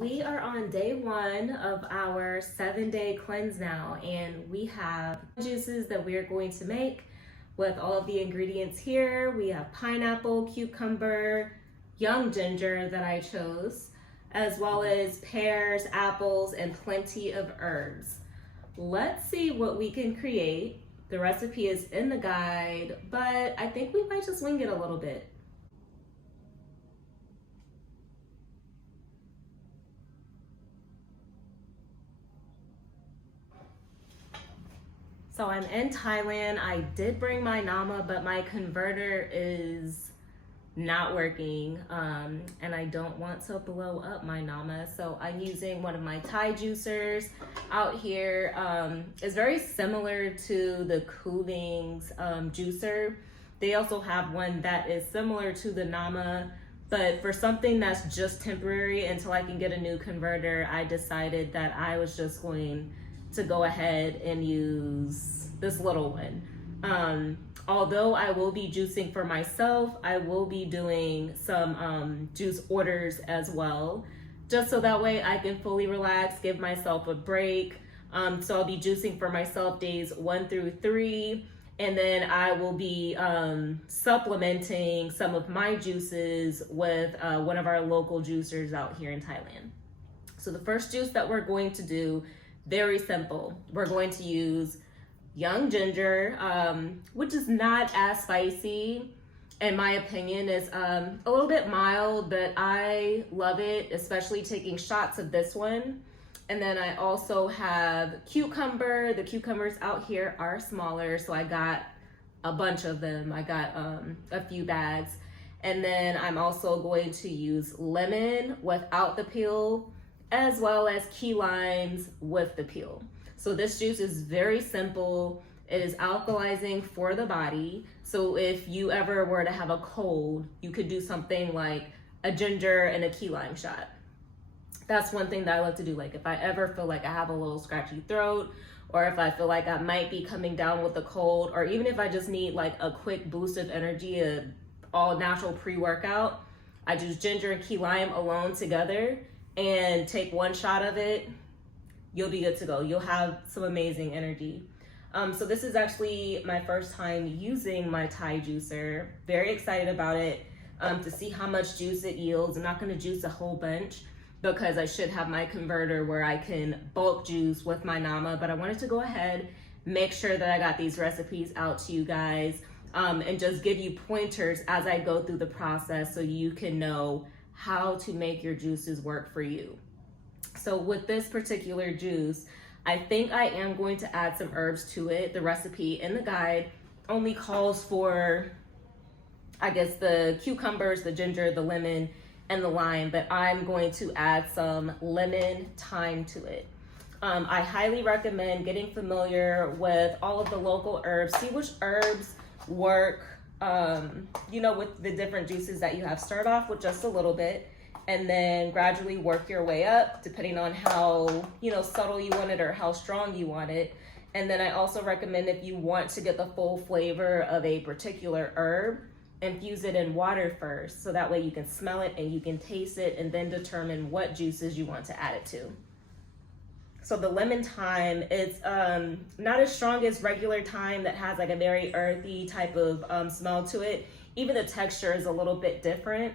We are on day 1 of our 7-day cleanse now, and we have juices that we're going to make with all of the ingredients here. We have pineapple, cucumber, young ginger that I chose, as well as pears, apples, and plenty of herbs. Let's see what we can create. The recipe is in the guide, but I think we might just wing it a little bit. So I'm in Thailand. I did bring my Nama, but my converter is not working, and I don't want to blow up my Nama. So I'm using one of my Thai juicers out here. It's very similar to the Cooling's juicer. They also have one that is similar to the Nama, but for something that's just temporary until I can get a new converter, I decided that I was just going to go ahead and use this little one. Although I will be juicing for myself, I will be doing some juice orders as well, just so that way I can fully relax, give myself a break. So I'll be juicing for myself days 1 through 3, and then I will be supplementing some of my juices with one of our local juicers out here in Thailand. So the first juice that we're going to do, very simple. We're going to use young ginger, which is not as spicy. In my opinion, is a little bit mild, but I love it, especially taking shots of this one. And then I also have cucumber. The cucumbers out here are smaller, so I got a bunch of them. I got a few bags. And then I'm also going to use lemon without the peel, as well as key limes with the peel. So this juice is very simple. It is alkalizing for the body. So if you ever were to have a cold, you could do something like a ginger and a key lime shot. That's one thing that I love to do. Like if I ever feel like I have a little scratchy throat, or if I feel like I might be coming down with a cold, or even if I just need like a quick boost of energy, a all natural pre-workout, I use ginger and key lime alone together and take 1 shot of it. You'll be good to go. You'll have some amazing energy. So this is actually my first time using my Thai juicer. Very excited about it, to see how much juice it yields. I'm not gonna juice a whole bunch because I should have my converter where I can bulk juice with my Nama, but I wanted to go ahead, make sure that I got these recipes out to you guys, and just give you pointers as I go through the process so you can know how to make your juices work for you. So with this particular juice, I think I am going to add some herbs to it. The recipe in the guide only calls for, I guess, the cucumbers, the ginger, the lemon, and the lime, but I'm going to add some lemon thyme to it. I highly recommend getting familiar with all of the local herbs. See which herbs work, with the different juices that you have. Start off with just a little bit, and then gradually work your way up depending on how subtle you want it or how strong you want it. And then I also recommend, if you want to get the full flavor of a particular herb, infuse it in water first, so that way you can smell it and you can taste it and then determine what juices you want to add it to. So the lemon thyme, it's not as strong as regular thyme that has like a very earthy type of smell to it. Even the texture is a little bit different.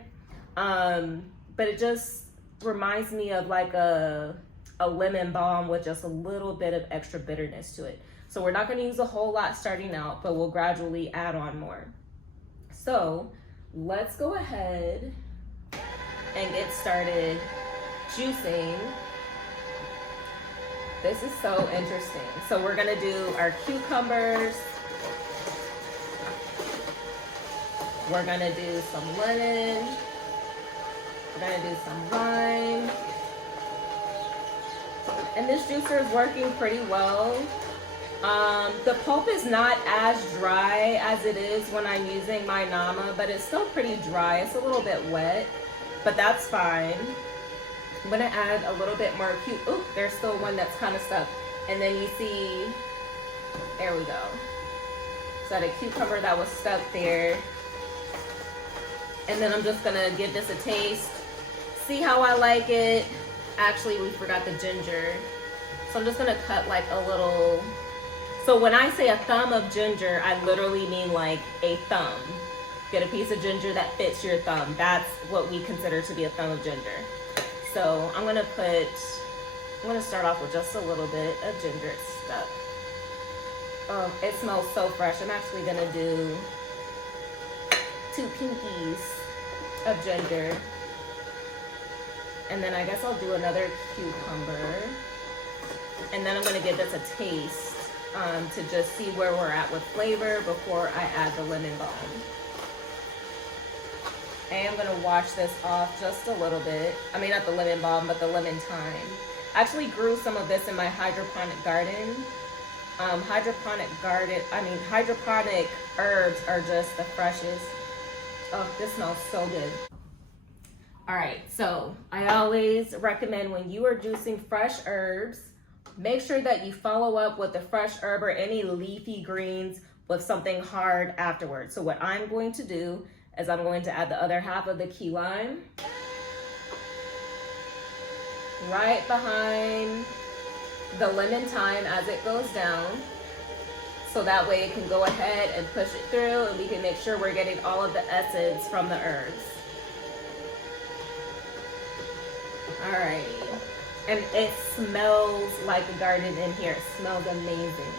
But it just reminds me of like a lemon balm with just a little bit of extra bitterness to it. So we're not going to use a whole lot starting out, but we'll gradually add on more. So let's go ahead and get started juicing. This is so interesting. So we're going to do our cucumbers. We're going to do some lemon. We're gonna do some lime. And this juicer is working pretty well. The pulp is not as dry as it is when I'm using my Nama, but it's still pretty dry. It's a little bit wet, but that's fine. I'm gonna add a little bit more there's still one that's kind of stuck. And then you see, there we go. So I had a cucumber that was stuck there. And then I'm just gonna give this a taste, see how I like it. Actually, we forgot the ginger. So I'm just gonna cut like a little. So when I say a thumb of ginger, I literally mean like a thumb. Get a piece of ginger that fits your thumb. That's what we consider to be a thumb of ginger. So I'm gonna start off with just a little bit of ginger. It's stuck. Oh, it smells so fresh. I'm actually gonna do 2 pinkies of ginger. And then I guess I'll do another cucumber. And then I'm gonna give this a taste to just see where we're at with flavor before I add the lemon balm. I am gonna wash this off just a little bit. I mean, not the lemon balm, but the lemon thyme. I actually grew some of this in my hydroponic garden. Hydroponic herbs are just the freshest. Oh, this smells so good. All right, so I always recommend when you are juicing fresh herbs, make sure that you follow up with the fresh herb or any leafy greens with something hard afterwards. So what I'm going to do is I'm going to add the other half of the key lime right behind the lemon thyme as it goes down. So that way it can go ahead and push it through and we can make sure we're getting all of the essence from the herbs. All right. And it smells like a garden in here. It smells amazing.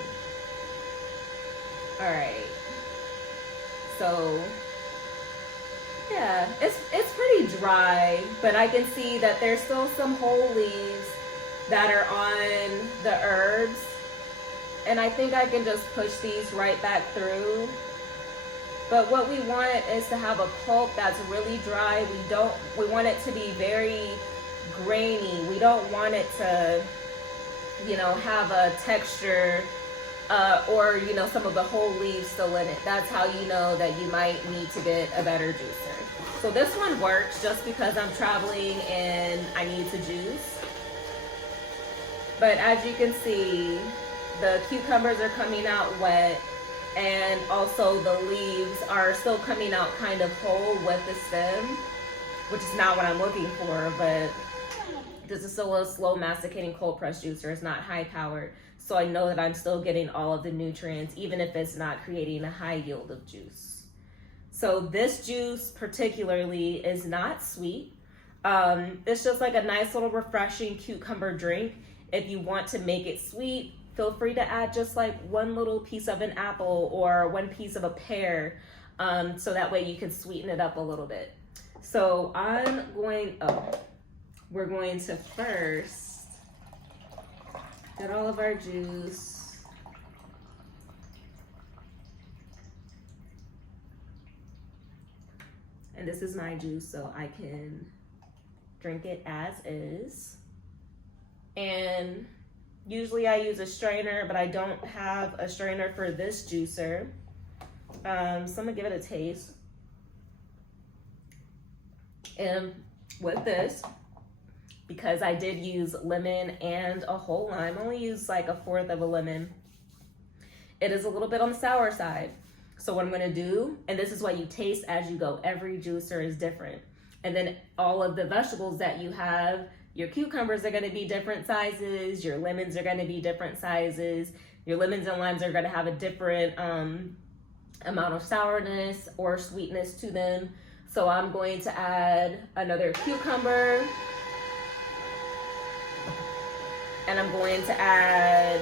All right. So, yeah, it's pretty dry, but I can see that there's still some whole leaves that are on the herbs. And I think I can just push these right back through. But what we want is to have a pulp that's really dry. We want it to be very grainy. We don't want it to, have a texture or, some of the whole leaves still in it. That's how you know that you might need to get a better juicer. So this one works just because I'm traveling and I need to juice. But as you can see, the cucumbers are coming out wet, and also the leaves are still coming out kind of whole with the stem, which is not what I'm looking for, but this is still a slow masticating cold press juicer. It's not high powered. So I know that I'm still getting all of the nutrients, even if it's not creating a high yield of juice. So this juice particularly is not sweet. It's just like a nice little refreshing cucumber drink. If you want to make it sweet, feel free to add just like one little piece of an apple or one piece of a pear, so that way you can sweeten it up a little bit. So we're going to first get all of our juice. And this is my juice, so I can drink it as is. And usually I use a strainer, but I don't have a strainer for this juicer. So I'm gonna give it a taste. And with this, because I did use lemon and a whole lime, I only used like 1/4 of a lemon. It is a little bit on the sour side. So what I'm gonna do, and this is what you taste as you go, every juicer is different. And then all of the vegetables that you have, your cucumbers are gonna be different sizes, your lemons are gonna be different sizes, your lemons and limes are gonna have a different amount of sourness or sweetness to them. So I'm going to add another cucumber, and I'm going to add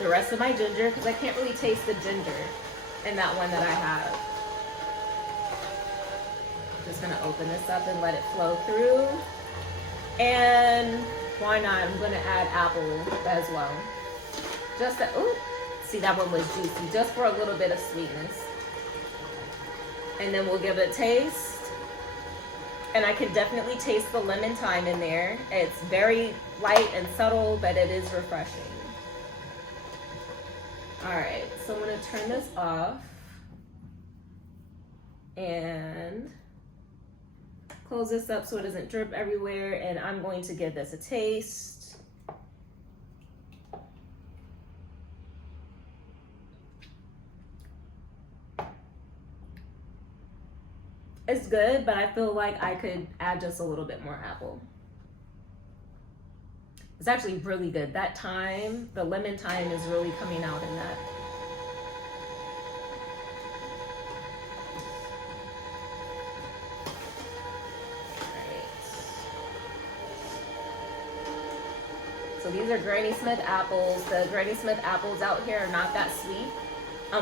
the rest of my ginger, because I can't really taste the ginger in that one that I have. Just gonna open this up and let it flow through. And why not? I'm gonna add apple as well. Just to, ooh, see, that one was juicy, just for a little bit of sweetness. And then we'll give it a taste. And I can definitely taste the lemon thyme in there. It's very light and subtle, but it is refreshing. All right, so I'm gonna turn this off and close this up so it doesn't drip everywhere, and I'm going to give this a taste. It's good, but I feel like I could add just a little bit more apple. It's actually really good. That thyme, the lemon thyme, is really coming out in that. So these are Granny Smith apples. The Granny Smith apples out here are not that sweet,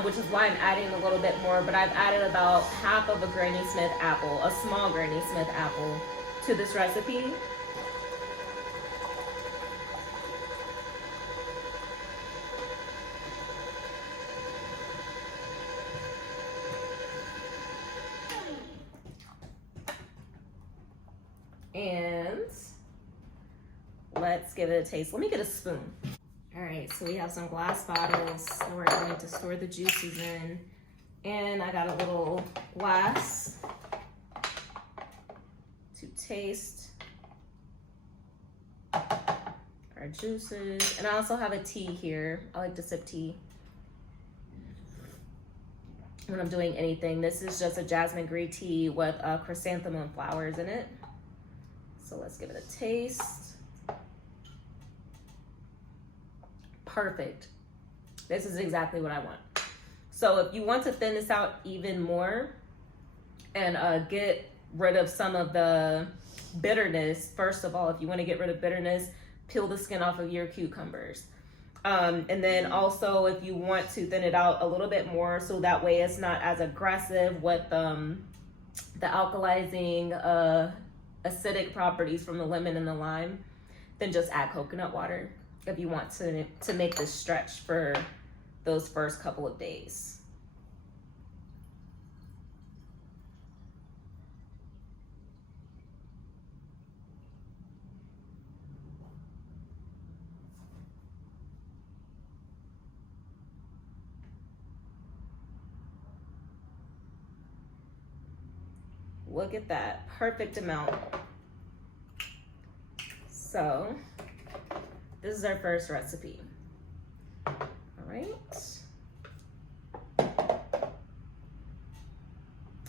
which is why I'm adding a little bit more, but I've added about half of a Granny Smith apple, a small Granny Smith apple, to this recipe. And let's give it a taste. Let me get a spoon. All right, so we have some glass bottles that we're going to store the juices in. And I got a little glass to taste our juices. And I also have a tea here. I like to sip tea when I'm doing anything. This is just a jasmine green tea with chrysanthemum flowers in it. So let's give it a taste. Perfect. This is exactly what I want. So if you want to thin this out even more and get rid of some of the bitterness, first of all, if you want to get rid of bitterness, peel the skin off of your cucumbers. And then also if you want to thin it out a little bit more so that way it's not as aggressive with the alkalizing acidic properties from the lemon and the lime, then just add coconut water if you want to make this stretch for those first couple of days. Look at that, perfect amount. So this is our first recipe. All right.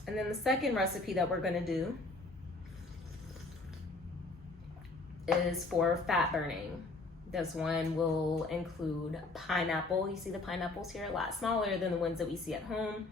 And then the second recipe that we're gonna do is for fat burning. This one will include pineapple. You see the pineapples here, a lot smaller than the ones that we see at home.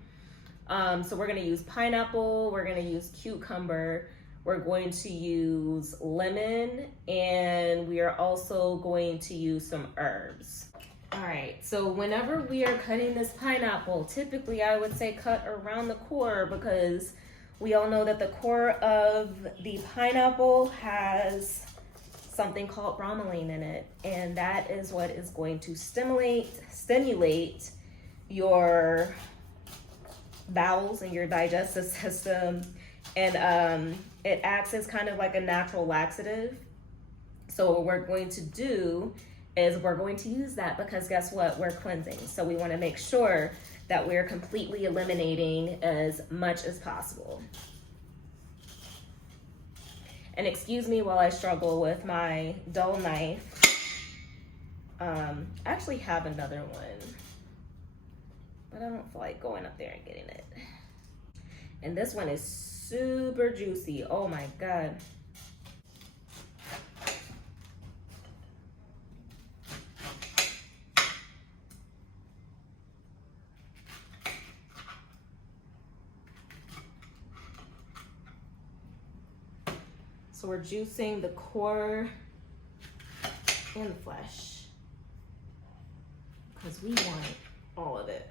So we're gonna use pineapple, we're gonna use cucumber, we're going to use lemon, and we are also going to use some herbs. All right, so whenever we are cutting this pineapple, typically I would say cut around the core because we all know that the core of the pineapple has something called bromelain in it, and that is what is going to stimulate your bowels and your digestive system, and it acts as kind of like a natural laxative. So what we're going to do is we're going to use that because guess what? We're cleansing. So we want to make sure that we're completely eliminating as much as possible. And excuse me while I struggle with my dull knife. I actually have another one, but I don't feel like going up there and getting it. And this one is super juicy. Oh my God. So we're juicing the core and the flesh because we want all of it.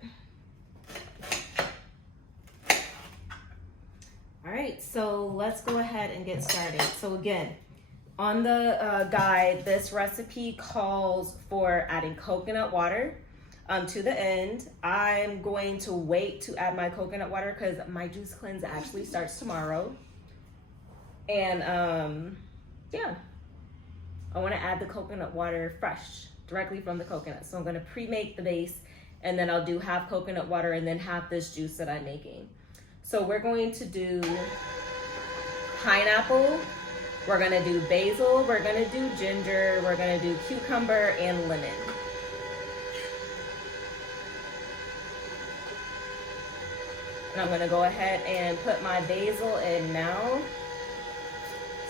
All right, so let's go ahead and get started. So again, on the guide, this recipe calls for adding coconut water to the end. I'm going to wait to add my coconut water because my juice cleanse actually starts tomorrow. And yeah, I want to add the coconut water fresh, directly from the coconut. So I'm going to pre-make the base, and then I'll do half coconut water and then half this juice that I'm making. So we're going to do pineapple, we're going to do basil, we're going to do ginger, we're going to do cucumber and lemon. And I'm going to go ahead and put my basil in now.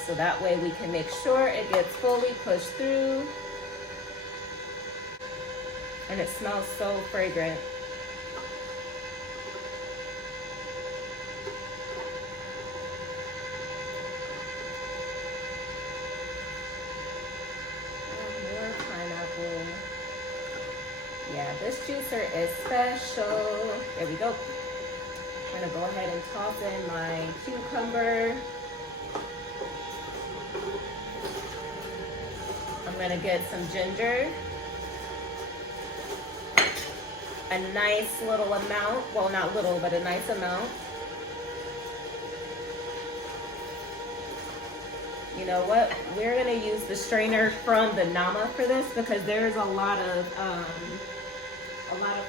So that way we can make sure it gets fully pushed through. And it smells so fragrant. More pineapple. Yeah, this juicer is special. There we go. I'm gonna go ahead and toss in my cucumber. I'm gonna get some ginger. A nice little amount. Well, not little, but a nice amount. You know what? We're gonna use the strainer from the Nama for this because there's a lot of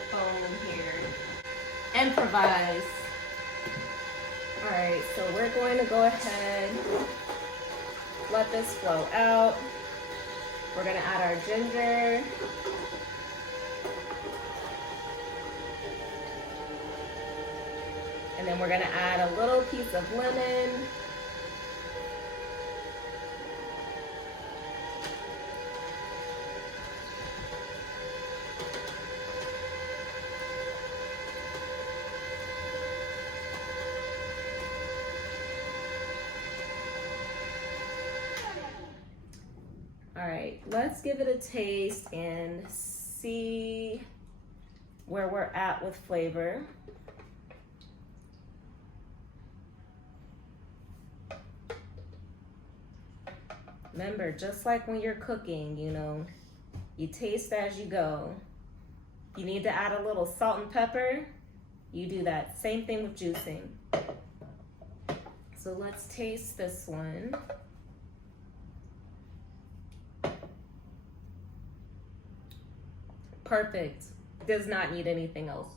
foam here. Improvise. All right, so we're going to go ahead, let this flow out. We're gonna add our ginger. And then we're gonna add a little piece of lemon. All right, let's give it a taste and see where we're at with flavor. Remember, just like when you're cooking, you know, you taste as you go. You need to add a little salt and pepper, you do that. Same thing with juicing. So let's taste this one. Perfect. Does not need anything else.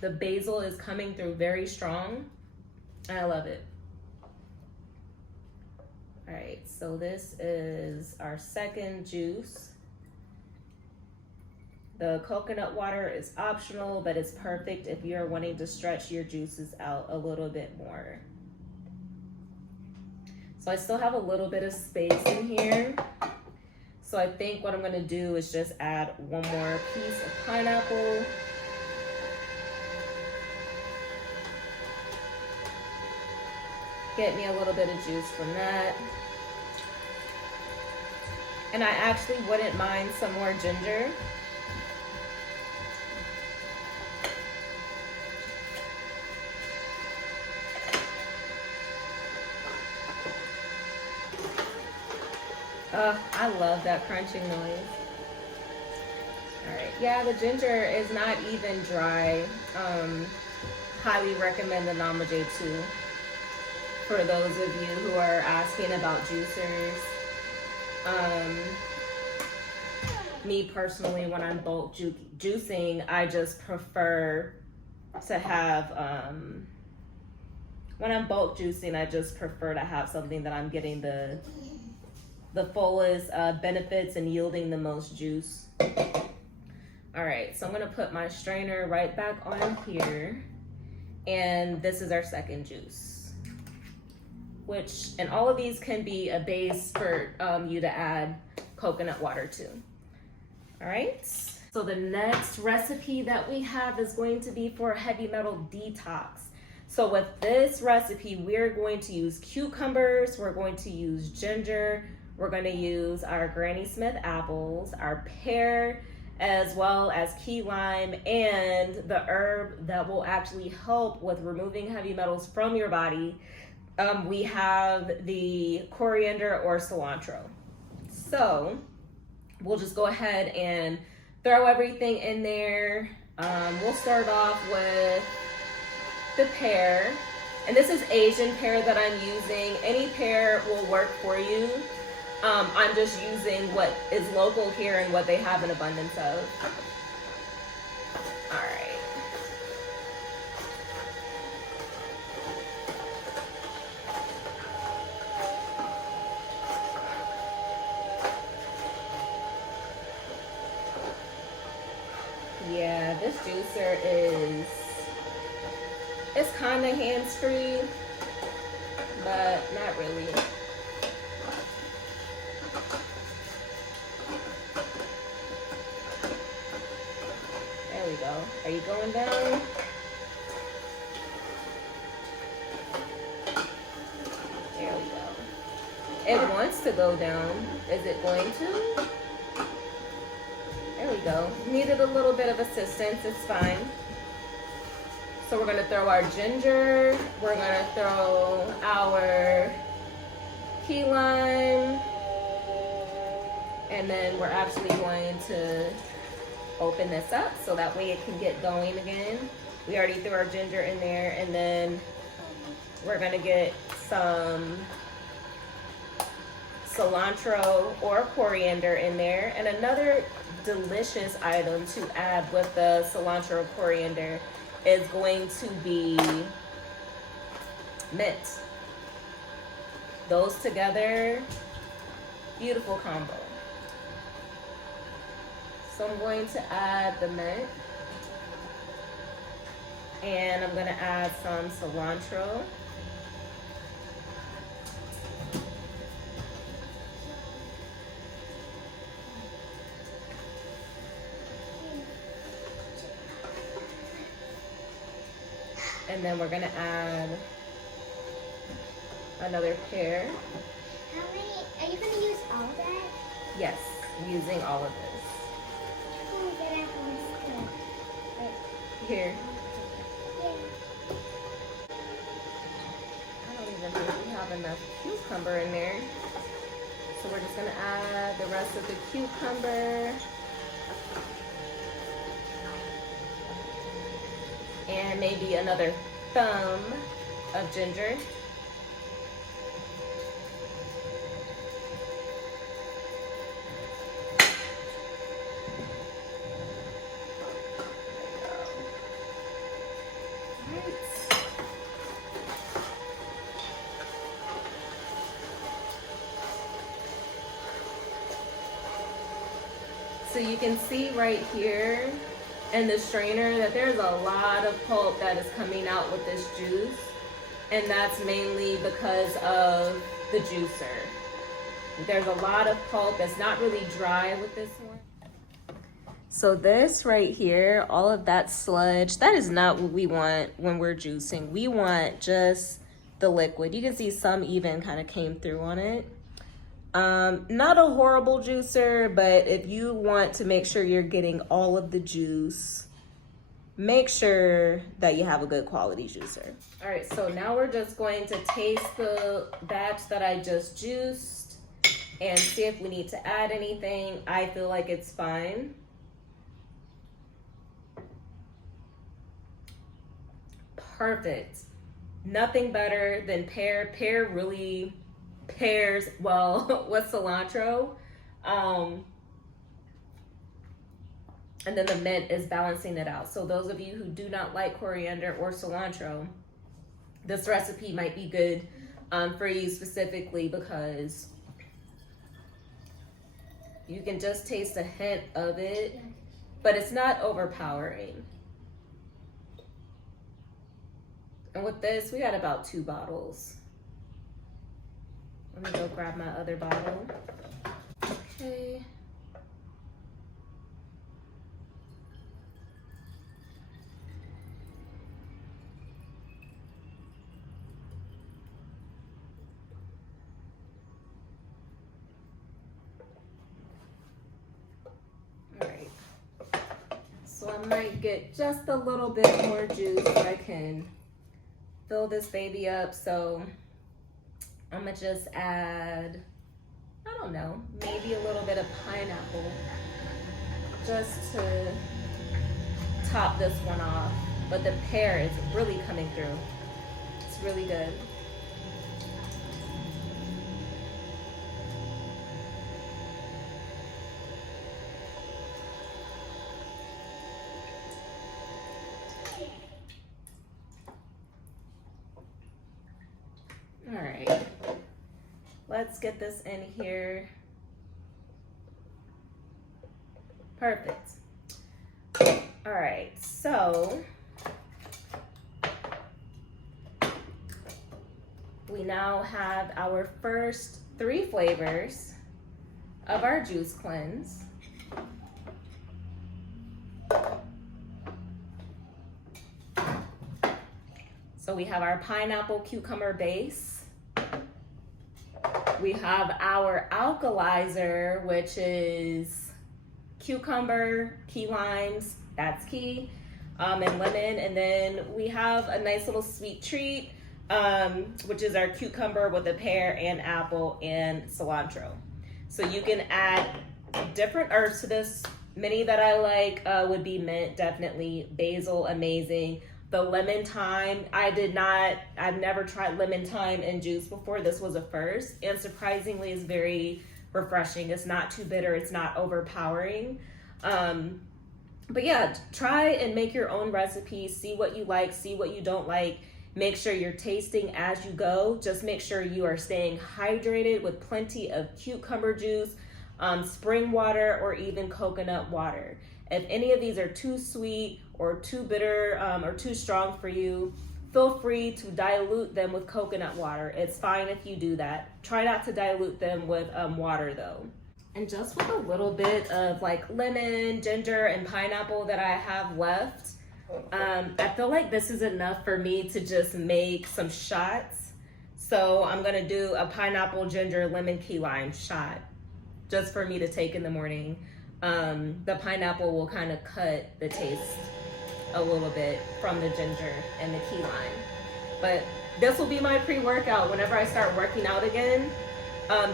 The basil is coming through very strong. I love it. All right, so this is our second juice. The coconut water is optional, but it's perfect if you're wanting to stretch your juices out a little bit more. So I still have a little bit of space in here. So I think what I'm gonna do is just add one more piece of pineapple. Get me a little bit of juice from that. And I actually wouldn't mind some more ginger. I love that crunching noise. All right, yeah, the ginger is not even dry. Highly recommend the Nama J2 for those of you who are asking about juicers. Me personally, when I'm bulk juicing, I just prefer to have, when I'm bulk juicing, I just prefer to have something that I'm getting the fullest benefits and yielding the most juice. All right, so I'm gonna put my strainer right back on here. And this is our second juice, which, and all of these can be a base for you to add coconut water to. All right, so the next recipe that we have is going to be for heavy metal detox. So with this recipe, we're going to use cucumbers, we're going to use ginger, we're going to use our Granny Smith apples, our pear, as well as key lime, and the herb that will actually help with removing heavy metals from your body. We have the coriander or cilantro. So we'll just go ahead and throw everything in there. We'll start off with the pear. And this is Asian pear that I'm using. Any pear will work for you. I'm just using what is local here and what they have an abundance of. All right. Yeah, this juicer it's kind of hands-free, but not really. There we go. Are you going down? There we go. It wants to go down. Is it going to? There we go. Needed a little bit of assistance. It's fine. So we're going to throw our ginger. We're going to throw our key lime. And then we're actually going to open this up so that way it can get going again. We already threw our ginger in there, and then we're going to get some cilantro or coriander in there. And another delicious item to add with the cilantro or coriander is going to be mint. Those together, beautiful combo. So I'm going to add the mint, and I'm going to add some cilantro. And then we're going to add another pear. How many? Are you going to use all that? Yes, using all of this. Oh, then I have Here. Yeah. I don't even think we have enough cucumber in there. So we're just going to add the rest of the cucumber. And maybe another thumb of ginger. So you can see right here in the strainer that there's a lot of pulp that is coming out with this juice, and that's mainly because of the juicer. There's a lot of pulp. It's not really dry with this one. So this right here, all of that sludge, that is not what we want when we're juicing. We want just the liquid. You can see some even kind of came through on it. Not a horrible juicer, but if you want to make sure you're getting all of the juice, make sure that you have a good quality juicer. All right, so now we're just going to taste the batch that I just juiced and see if we need to add anything. I feel like it's fine. Perfect. Nothing better than pear. Pear really pairs well with cilantro. And then the mint is balancing it out. So those of you who do not like coriander or cilantro, this recipe might be good for you specifically, because you can just taste a hint of it, but it's not overpowering. And with this, we got about 2 bottles. Let me go grab my other bottle. Okay. All right. So I might get just a little bit more juice so I can fill this baby up. So I'm gonna just add, I don't know, maybe a little bit of pineapple just to top this one off. But the pear is really coming through. It's really good. All right. Let's get this in here. Perfect. All right, so we now have our first 3 flavors of our juice cleanse. So we have our pineapple cucumber base. We have our alkalizer, which is cucumber, key limes, that's key, and lemon. And then we have a nice little sweet treat, which is our cucumber with a pear and apple and cilantro. So you can add different herbs to this. Many that I like would be mint, definitely. Basil, amazing. The lemon thyme, I've never tried lemon thyme in juice before. This was a first, and surprisingly is very refreshing. It's not too bitter, it's not overpowering. But yeah, try and make your own recipes. See what you like, see what you don't like. Make sure you're tasting as you go. Just make sure you are staying hydrated with plenty of cucumber juice, spring water, or even coconut water. If any of these are too sweet or too bitter or too strong for you, feel free to dilute them with coconut water. It's fine if you do that. Try not to dilute them with water though. And just with a little bit of like lemon, ginger, and pineapple that I have left, I feel like this is enough for me to just make some shots. So I'm gonna do a pineapple, ginger, lemon, key lime shot just for me to take in the morning. The pineapple will kind of cut the taste a little bit from the ginger and the key lime. But this will be my pre-workout whenever I start working out again.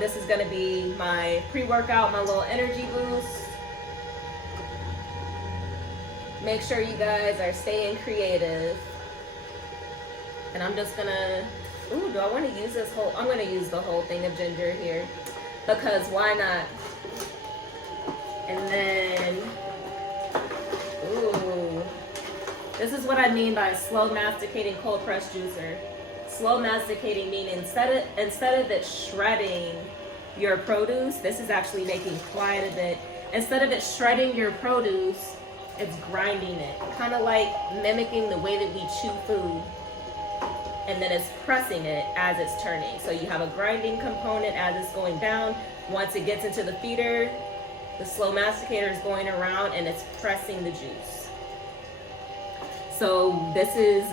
This is gonna be my pre-workout, my little energy boost. Make sure you guys are staying creative. And I'm just gonna, ooh, do I wanna use this whole, I'm gonna use the whole thing of ginger here because why not? And then, ooh, this is what I mean by slow masticating cold press juicer. Slow masticating meaning instead of it shredding your produce, this is actually making quite a bit. Instead of it shredding your produce, it's grinding it. Kind of like mimicking the way that we chew food. And then it's pressing it as it's turning. So you have a grinding component as it's going down. Once it gets into the feeder, the slow masticator is going around and it's pressing the juice. So this is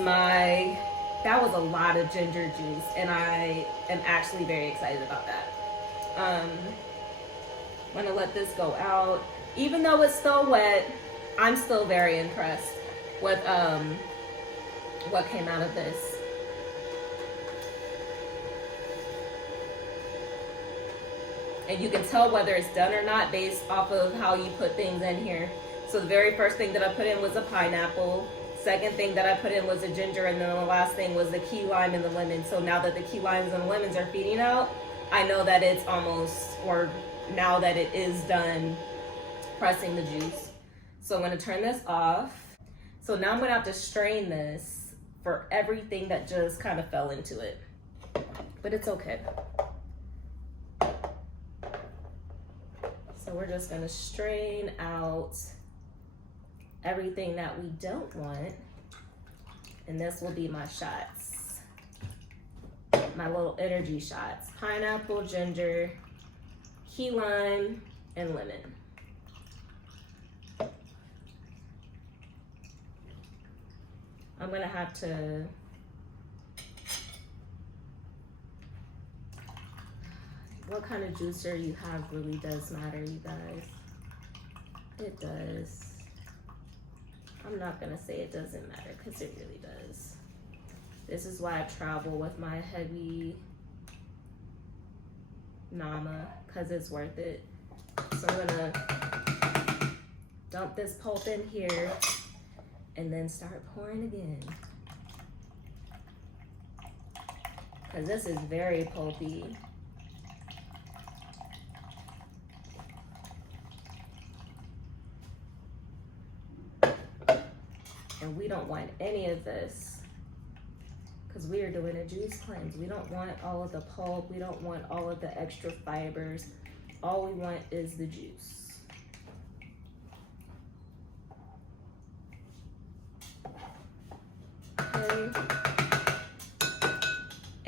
that was a lot of ginger juice and I am actually very excited about that. I'm gonna let this go out. Even though it's still wet, I'm still very impressed with what came out of this. And you can tell whether it's done or not based off of how you put things in here. So the very first thing that I put in was a pineapple. Second thing that I put in was a ginger, and then the last thing was the key lime and the lemon. So now that the key limes and the lemons are feeding out, I know that it's almost, or now that it is done pressing the juice. So I'm gonna turn this off. So now I'm gonna have to strain this for everything that just kind of fell into it. But it's okay. So we're just gonna strain out everything that we don't want. And this will be my shots. My little energy shots. Pineapple, ginger, key lime, and lemon. I'm gonna have to what kind of juicer you have really does matter, you guys. It does. I'm not gonna say it doesn't matter because it really does. This is why I travel with my heavy Nama, because it's worth it. So I'm gonna dump this pulp in here and then start pouring again. Because this is very pulpy. And we don't want any of this because we are doing a juice cleanse. We don't want all of the pulp. We don't want all of the extra fibers. All we want is the juice. Okay.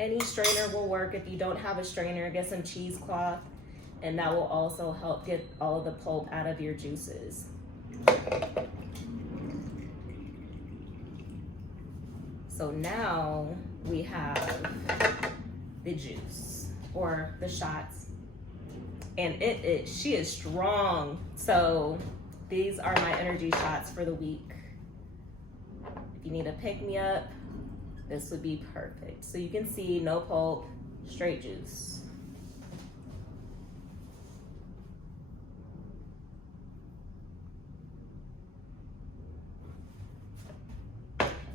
Any strainer will work. If you don't have a strainer, get some cheesecloth, and that will also help get all of the pulp out of your juices. So now we have the juice or the shots, and she is strong. So these are my energy shots for the week. If you need a pick-me-up, this would be perfect. So you can see no pulp, straight juice.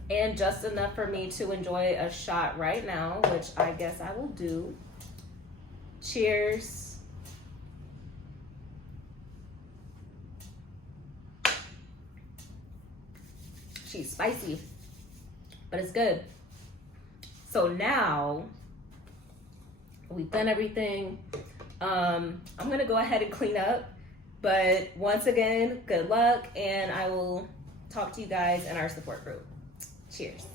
And just enough for me to enjoy a shot right now, which I guess I will do. Cheers. She's spicy, but it's good. So now we've done everything. I'm gonna go ahead and clean up, but once again, good luck, and I will talk to you guys in our support group. Cheers.